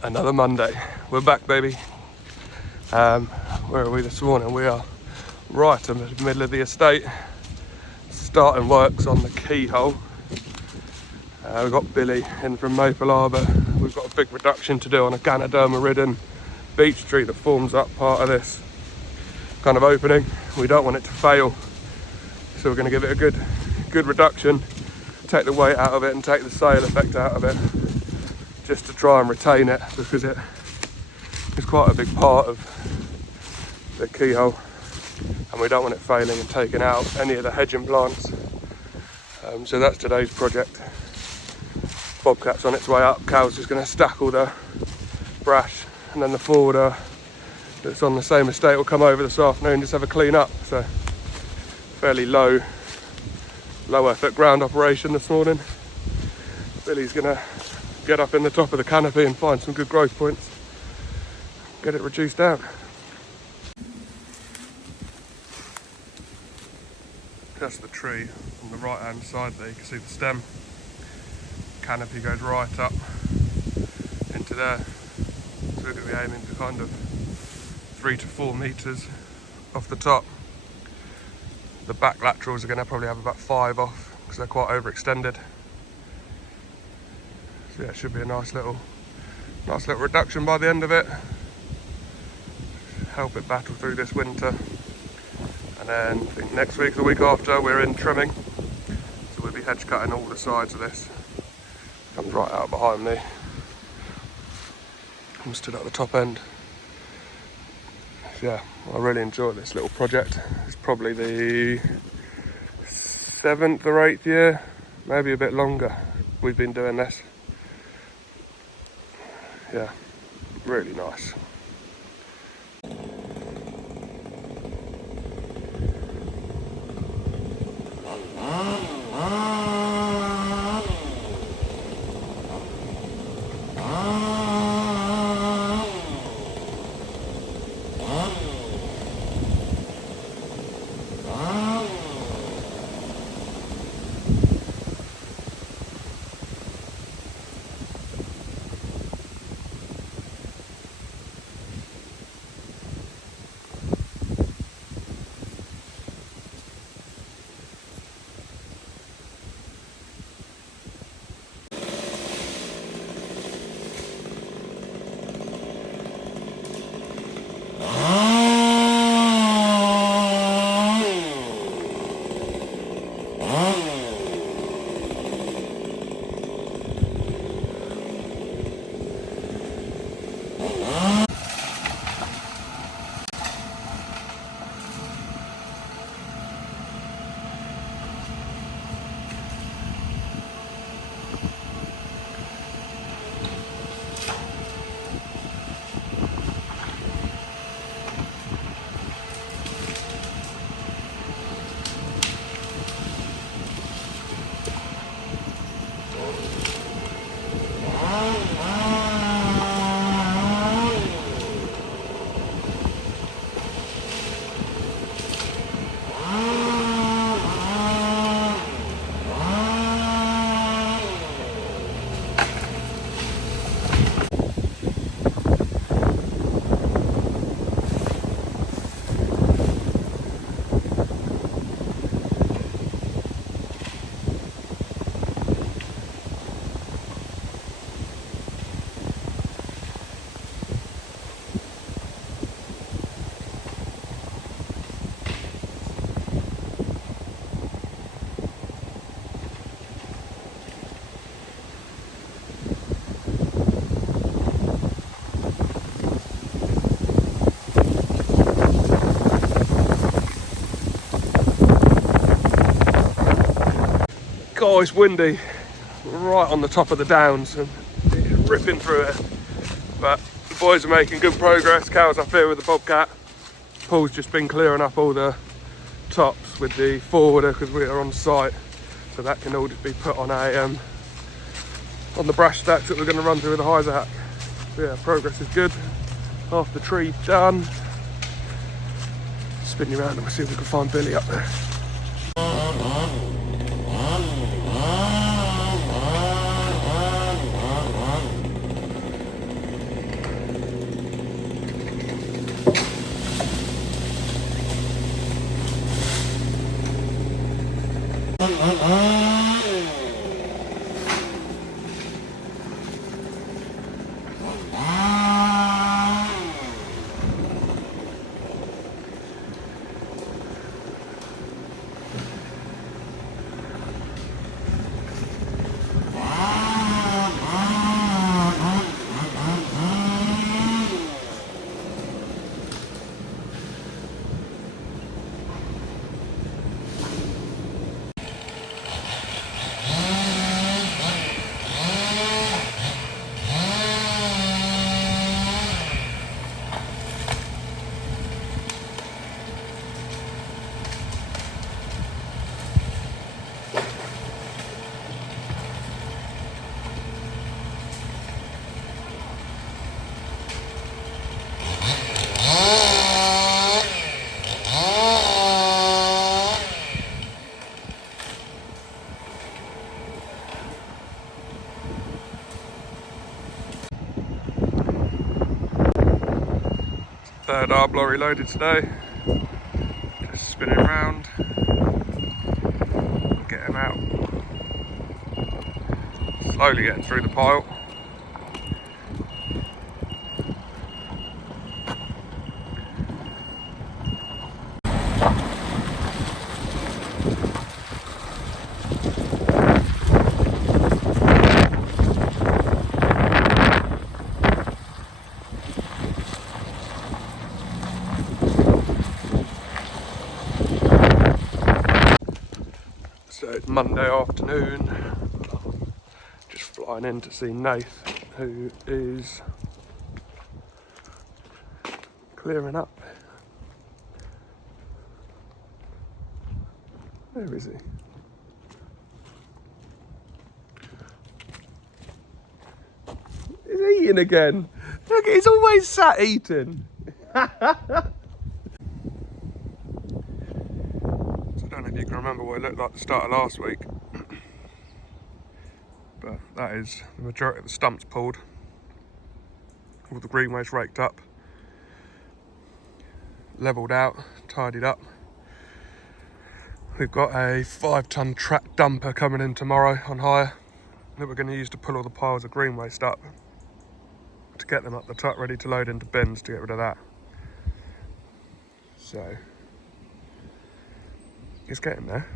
Another Monday. We're back, baby. Where are we this morning? We are right in the middle of the estate, starting works on the keyhole. We've got Billy in from Maple Arbour. We've got a big reduction to do on a Ganoderma ridden beech tree that forms up part of this kind of opening. We don't want it to fail, so we're going to give it a good reduction, take the weight out of it and take the sail effect out of it, just to try and retain it, because it is quite a big part of the keyhole and we don't want it failing and taking out any of the hedging plants. So that's today's project. Bobcat's on its way up. Cal's just going to stack all the brash, and then the forwarder that's on the same estate will come over this afternoon and just have a clean up. So fairly low effort ground operation this morning. Billy's going to get up in the top of the canopy and find some good growth points, get it reduced down. That's the tree on the right hand side there. You can see the stem. Canopy goes right up into there. So we're going to be aiming to kind of 3 to 4 metres off the top. The back laterals are going to probably have about 5 off because they're quite overextended. So yeah, it should be a nice little reduction by the end of it. Help it battle through this winter. And then I think next week, the week after, we're in trimming. So we'll be hedge cutting all the sides of this. Comes right out behind me. I'm stood at the top end. So yeah, I really enjoy this little project. It's probably the 7th or 8th year, maybe a bit longer, we've been doing this. Yeah, really nice. Oh, it's windy. right on the top of the downs and it's ripping through it. But the boys are making good progress. Cal's up here with the bobcat. Paul's just been clearing up all the tops with the forwarder because we are on site, so that can all just be put on a on the brush stacks that we're going to run through with the HUGE. Yeah, progress is good. Half the tree done. Spin you around and we'll see if we can find Billy up there. Third arb lorry loaded today. Just spinning around, get him out. Slowly getting through the pile. So it's Monday afternoon, just flying in to see Nath, who is clearing up. Where is he? He's eating again. Look, he's always sat eating. I don't know if you can remember what it looked like at the start of last week, but that is the majority of the stumps pulled, all the green waste raked up, levelled out, tidied up. We've got a 5-ton track dumper coming in tomorrow on hire that we're going to use to pull all the piles of green waste up to get them up the truck ready to load into bins to get rid of that. So it's getting there.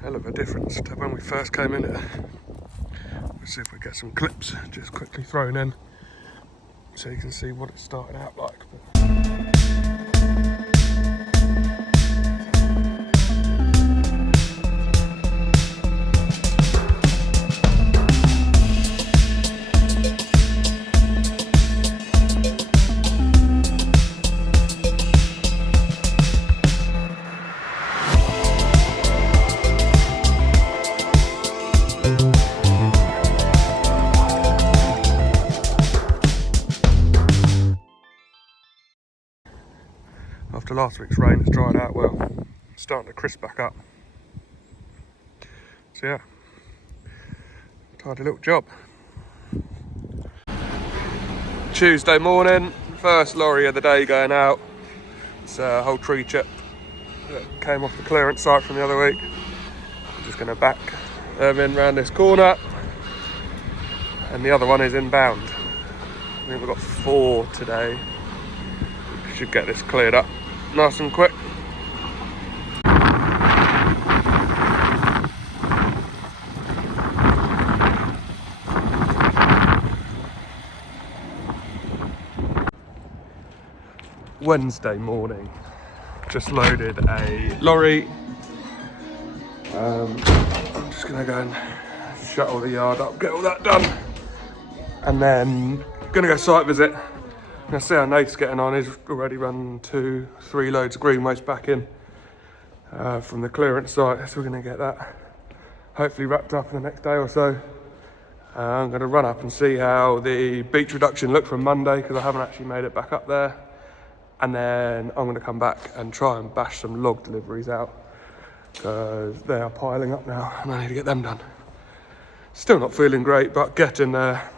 Hell of a difference to when we first came in here. Let's see if we get some clips just quickly thrown in so you can see what it started out like. After last week's rain, it's dried out well. It's starting to crisp back up. So yeah, tidy little job. Tuesday morning, first lorry of the day going out. It's a whole tree chip that came off the clearance site from the other week. I'm just going to back them in round this corner, and the other one is inbound. I think we've got 4 today. We should get this cleared up nice and quick. Wednesday morning, just loaded a lorry. I'm just just gonna go and shut all the yard up, get all that done, and then gonna go site visit. I'm gonna see how Nate's getting on. He's already run 2-3 loads of green waste back in from the clearance site, so we're gonna get that hopefully wrapped up in the next day or so. I'm gonna run up and see how the beech reduction looked from Monday, because I haven't actually made it back up there. And then I'm gonna come back and try and bash some log deliveries out, because they are piling up now and I need to get them done. Still not feeling great, but getting there.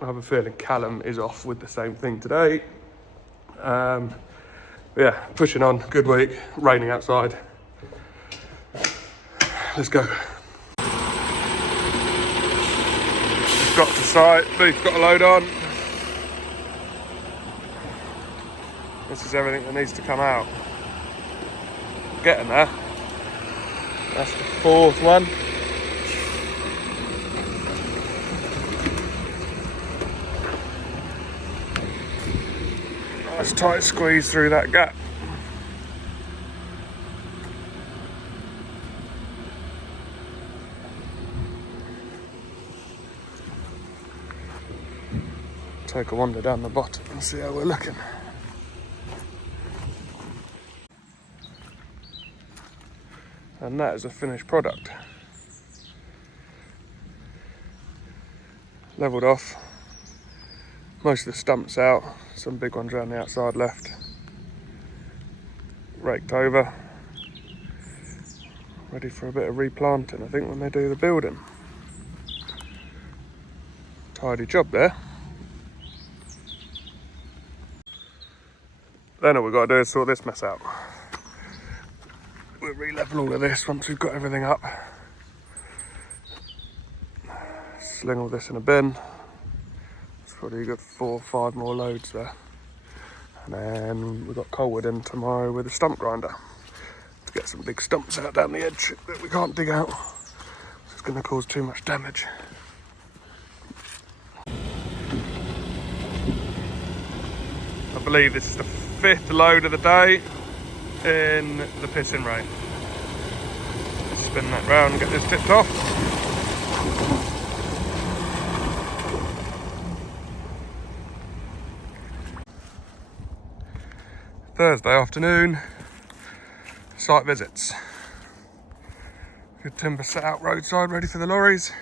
I have a feeling Callum is off with the same thing today. Yeah, pushing on, good week, raining outside. Let's go. Just got to site, Beef got a load on. This is everything that needs to come out. Getting there. That's the 4th one. Nice tight squeeze through that gap. Take a wander down the bottom and see how we're looking. And that is a finished product. Levelled off. Most of the stumps out, some big ones around the outside left. Raked over. Ready for a bit of replanting, I think, when they do the building. Tidy job there. Then all we've got to do is sort this mess out. We'll re-level all of this once we've got everything up. Sling all this in a bin. It's probably a good 4 or 5 more loads there. And then we've got Colwood in tomorrow with a stump grinder to get some big stumps out down the edge that we can't dig out. It's going to cause too much damage. I believe this is the 5th load of the day in the pissing rain. Let's spin that round and get this tipped off. Thursday afternoon, site visits. Good timber set out roadside ready for the lorries.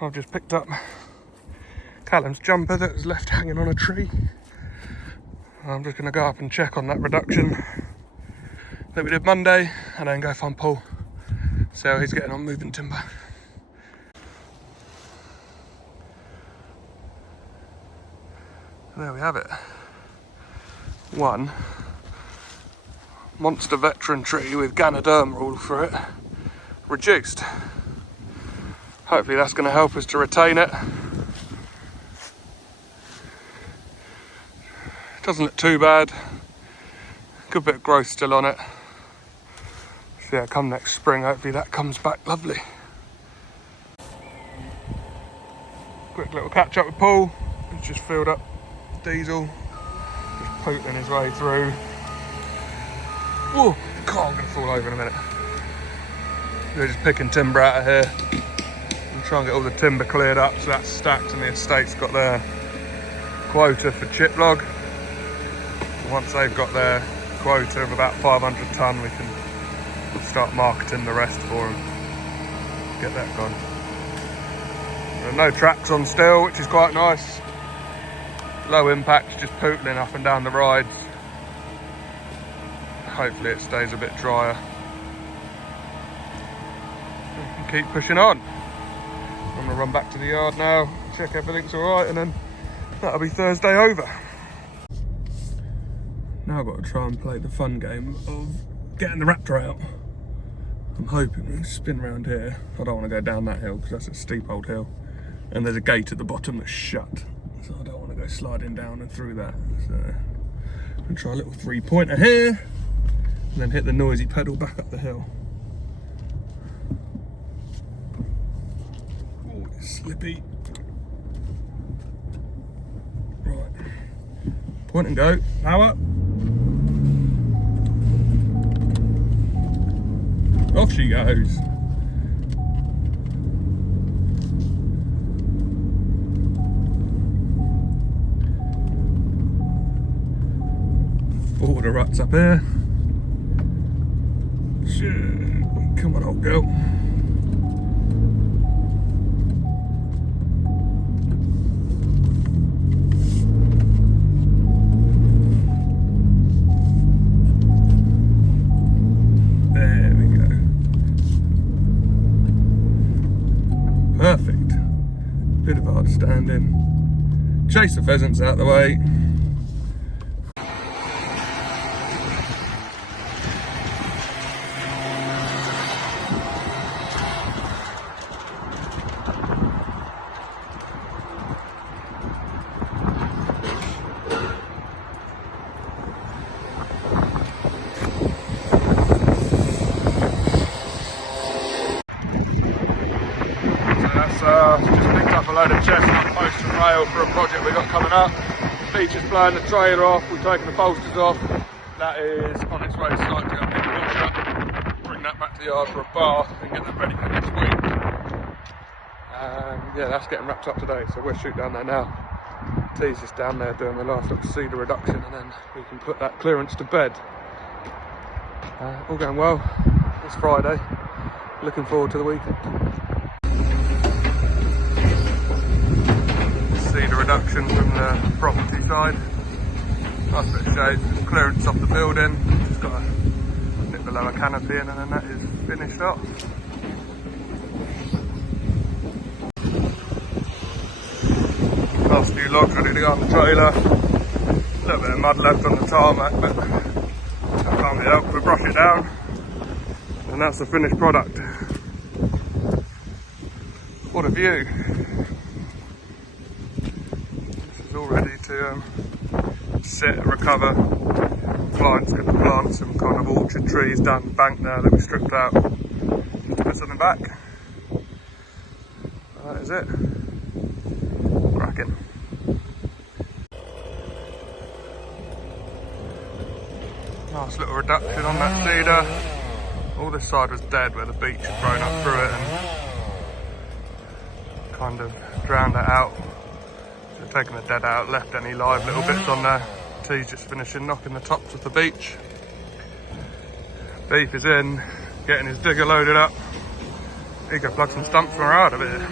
I've just picked up Callum's jumper that was left hanging on a tree. I'm just going to go up and check on that reduction that we did Monday, and then go find Paul, see how he's getting on moving timber. There we have it. One monster veteran tree with Ganoderma all through it, reduced. Hopefully that's going to help us to retain it. Doesn't look too bad. Good bit of growth still on it. So yeah, come next spring, hopefully that comes back lovely. Quick little catch up with Paul. He's just filled up diesel. Just pootling his way through. Whoa, God, I'm gonna fall over in a minute. We're just picking timber out of here and try and get all the timber cleared up so that's stacked, and the estate's got their quota for chip log. Once they've got their quota of about 500 tonne, we can start marketing the rest for them. Get that gone. There are no tracks on still, which is quite nice. Low impact, just pootling up and down the rides. Hopefully it stays a bit drier. We can keep pushing on. I'm gonna run back to the yard now, check everything's alright, and then that'll be Thursday over. Now I've got to try and play the fun game of getting the raptor out. I'm hoping we spin around here. I don't want to go down that hill because that's a steep old hill. And there's a gate at the bottom that's shut. So I don't want to go sliding down and through that. So I'm going to try a little 3-pointer here. And then hit the noisy pedal back up the hill. Oh, it's slippy. Right. Point and go. Power. Off she goes. the ruts up here. Shit. Come on, old girl. There we go. Perfect. Bit of hard standing. Chase the pheasants out the way. Just picked up a load of chestnut posts and rail for a project we got coming up. Beech is blowing the trailer off, we've taken the bolsters off. That is on its way to site to go pick the wash up, bring that back to the yard for a bath and get that ready for next week. Yeah, that's getting wrapped up today, so we'll shoot down there now. T's just down there doing the last little cedar reduction and then we can put that clearance to bed. All going well, it's Friday, looking forward to the weekend. Cedar reduction from the property side. Nice bit of shade, clearance off the building. Just got to nip the lower canopy in and then that is finished up. Last few logs ready to go on the trailer. A little bit of mud left on the tarmac, but that can't be helped. We brush it down and that's the finished product. What a view. All ready to sit, recover. Clients going to plant some kind of orchard trees down the bank there that we stripped out. Just put something back. That is it. Cracking. Nice little reduction on that cedar. All this side was dead where the beech had grown up through it and kind of drowned it out. Taking the dead out, left any live little bits on there. T's just finishing knocking the tops of the beech. Beef is in, getting his digger loaded up. He can plug some stumps from out of it.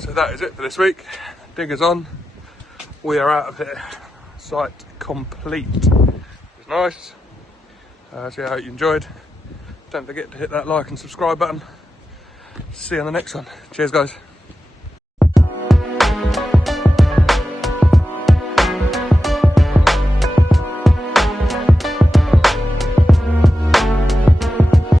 So that is it for this week. Digger's on. We are out of here. Site complete. It's nice. So yeah, I hope you enjoyed. Don't forget to hit that like and subscribe button. See you on the next one. Cheers guys.